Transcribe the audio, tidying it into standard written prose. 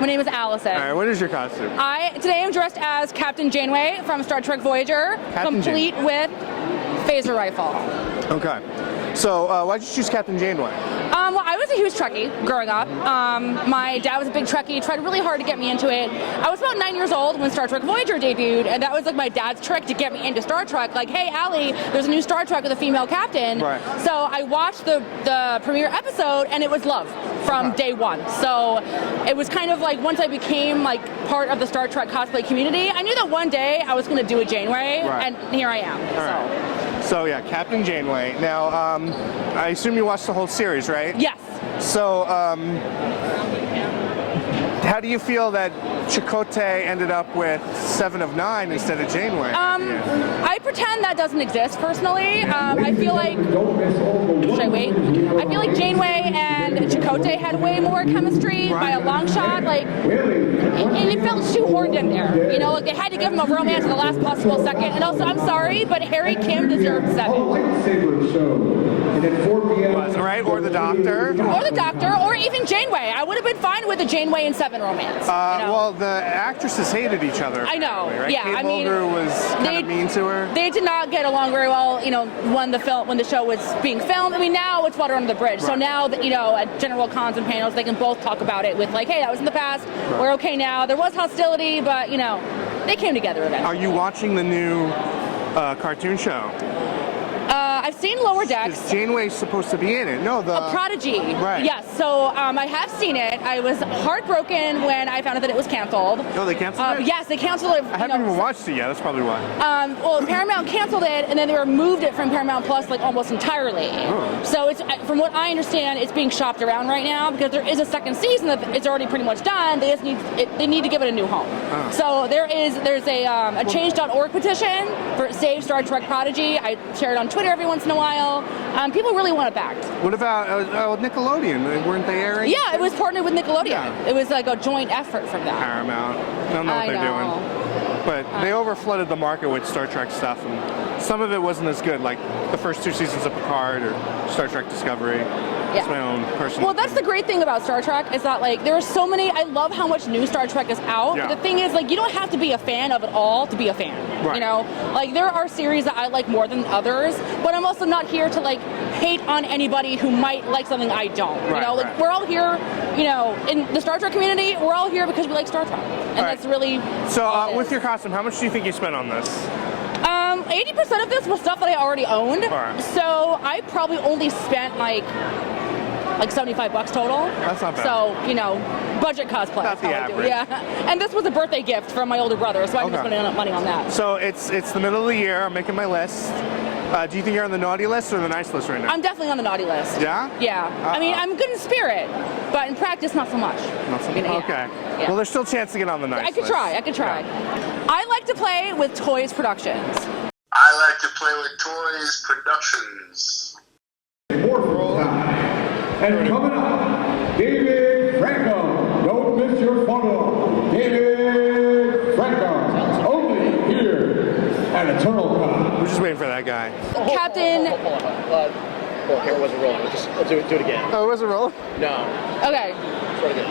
My name is Allison. All right, what is your costume? Today I'm dressed as Captain Janeway from Star Trek Voyager, complete with phaser rifle. Okay. So why'd you choose Captain Janeway? Well, I was a huge Trekkie growing up. My dad was a big Trekkie, tried really hard to get me into it. I was about 9 years old when Star Trek Voyager debuted, and that was like my dad's trick to get me into Star Trek. Like, hey, Allie, there's a new Star Trek with a female captain. Right. So I watched the premiere episode, and it was love from day one. So it was kind of like once I became like part of the Star Trek cosplay community, I knew that one day I was going to do a Janeway, and here I am. So yeah, Captain Janeway. Now, I assume you watched the whole series, right? Yes. So, how do you feel that Chakotay ended up with 7 of 9 instead of Janeway? I pretend that doesn't exist personally. I feel like, should I wait? I feel like Janeway and Chakotay had way more chemistry by a long shot. Like, it felt shoehorned in there. You know, like they had to give him a romance at the last possible second. And also, I'm sorry, but Harry Kim deserved 7. Right, or the Doctor. Or the Doctor, or even Janeway. I would have been fine with a Janeway and 7 romance. Well, the actresses hated each other. I know. Right? Yeah, Kate I mean, Mulgrew was kind of mean to her. They did not get along very well. You know, when the show was being filmed. I mean, now it's water under the bridge. Right. So now that at general cons and panels, they can both talk about it with like, hey, that was in the past. Right. We're okay now. There was hostility, but they came together eventually. Are you watching the new cartoon show? I've seen Lower Decks. Is Janeway supposed to be in it? No, A Prodigy. Right. Yes. So I have seen it. I was heartbroken when I found out that it was canceled. Oh, they canceled it? Yes, they canceled it. I haven't even watched it yet. That's probably why. Well, Paramount canceled it, and then they removed it from Paramount Plus like almost entirely. Oh. So it's, from what I understand, it's being shopped around right now because there is a second season that it's already pretty much done. They just need to give it a new home. Oh. So there's a change.org petition for Save Star Trek Prodigy. I share it on Twitter every once in a while. People really want it back. What about Nickelodeon? Weren't they airing? Yeah, it was partnered with Nickelodeon. Yeah. It was like a joint effort from them. Paramount. I don't know what they're doing. But they overflooded the market with Star Trek stuff, and some of it wasn't as good, like the first 2 seasons of Picard or Star Trek Discovery. Yeah. That's my own personal Well, that's the great thing about Star Trek is that like there are so many. I love how much new Star Trek is out. Yeah. But the thing is, like, you don't have to be a fan of it all to be a fan. Right. You know, like there are series that I like more than others, but I'm also not here to like hate on anybody who might like something I don't. Right, you know, like we're all here. You know, in the Star Trek community, we're all here because we like Star Trek, and that's really. So, with your costume, how much do you think you spent on this? 80% of this was stuff that I already owned. Right. So I probably only spent like $75 total. That's not bad. So, budget cosplay. That's the average. Yeah. And this was a birthday gift from my older brother, so I'm just spending money on that. So it's the middle of the year. I'm making my list. Do you think you're on the naughty list or the nice list right now? I'm definitely on the naughty list. Yeah? Yeah. I mean, I'm good in spirit, but in practice, not so much. Not so much. Okay. Yeah. Well, there's still a chance to get on the nice list. I could try. Yeah. I like to play with Toys Productions. I like to play with Toys Productions. And coming up, David Franco. Don't miss your photo. David Franco. Only here at Eternal Con. We're just waiting for that guy. Captain. Well, here it wasn't rolling. We'll do it again. Oh, it wasn't rolling? No. Okay. Try it again.